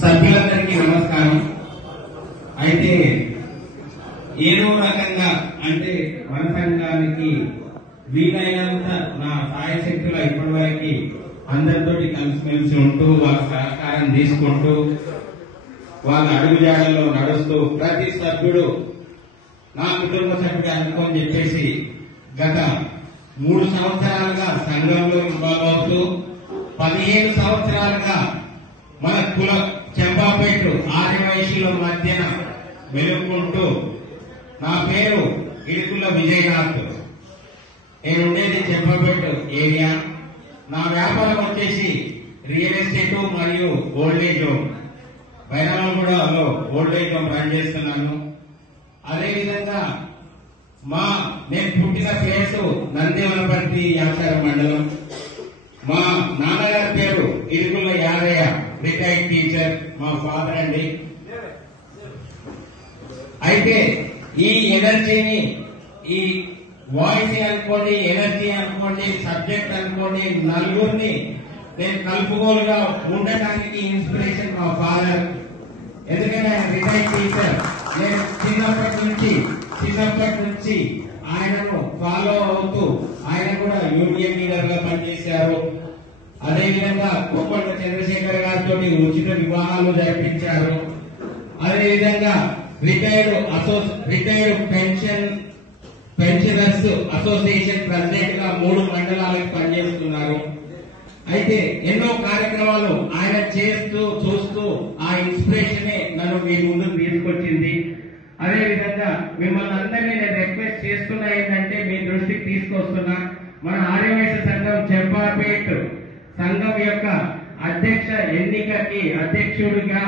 సభ్యులందరికీ నమస్కారం. అయితే ఏదో రకంగా అంటే మన సంఘానికి వీలైనంత నా సాయశక్తుల ఇప్పటివరకు అందరితోటి కలిసిమెలిసి ఉంటూ వాళ్ళ సహకారం తీసుకుంటూ వాళ్ళ అడుగుజాడల్లో నడుస్తూ ప్రతి సభ్యుడు నా కుటుంబ సభ్యుడు అనుకోని చెప్పేసి గత 3 సంవత్సరాలుగా సంఘంలో ఇన్వాల్వ్ అవుతూ 15 సంవత్సరాలుగా మన కుల చెంపాపేట ఆదివాసీల మధ్యన వెలుక్కుంటూ నా పేరు ఇడుకుల విజయనాథ్. నేను ఉండేది చెంపాపేట ఏరియా. నా వ్యాపారం వచ్చేసి రియల్ ఎస్టేట్ మరియు ఓల్డేజ్ హోమ్. బైరామగూడలో ఓల్డేజ్ హోమ్ రన్ చేస్తున్నాను. అదేవిధంగా నేను పుట్టిన ప్లేసు నందివనపర్తి యాచార మండలం. మా నాన్నగారి పేరు ఇరుకుల యాదయ్య, రిటైర్డ్ టీచర్, మా ఫాదర్ అండి. అయితే ఈ ఎనర్జీని, ఈ వాయిస్ అనుకోండి, ఎనర్జీ అనుకోండి, సబ్జెక్ట్ అనుకోండి, నలుగురిని నేను కలుపుకోలుగా ఉండటానికి ఇన్స్పిరేషన్ మా ఫాదర్. ఎందుకంటే ఆయన రిటైర్డ్ టీచర్. నేను చిన్నప్పటి నుంచి ఆయనను ఫాలో అవుతూ ఆయన కూడా యూనియన్ లీడర్ గా పనిచేశారు. అదేవిధంగా కోపండ చంద్రశేఖర్ గారితో ఉచిత వివాహాలు జరిపించారు. అదేవిధంగా రిటైర్డ్ పెన్షనర్స్ అసోసియేషన్ ప్రెసిడెంట్ గా 3 మండలాలకు పనిచేస్తున్నారు. అయితే ఎన్నో కార్యక్రమాలు ఆయన చేస్తూ చూస్తూ ఆ ఇన్స్పిరేషనే నన్ను మీ ముందుకు తీసుకొచ్చింది. అదేవిధంగా మిమ్మల్ని అందరినీ నేను రిక్వెస్ట్ చేస్తున్నా ఏంటంటే మీ దృష్టికి తీసుకొస్తున్నా, మన ఆర్యవైశ్య సంఘం చెంపాపేట సంఘం యొక్క అధ్యక్ష ఎన్నికకి అధ్యక్షుడిగా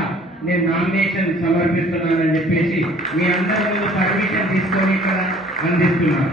నేను నామినేషన్ సమర్పిస్తున్నానని చెప్పేసి మీ అందరి ముందు పర్మిషన్ తీసుకొని ఇక్కడ అందిస్తున్నాను.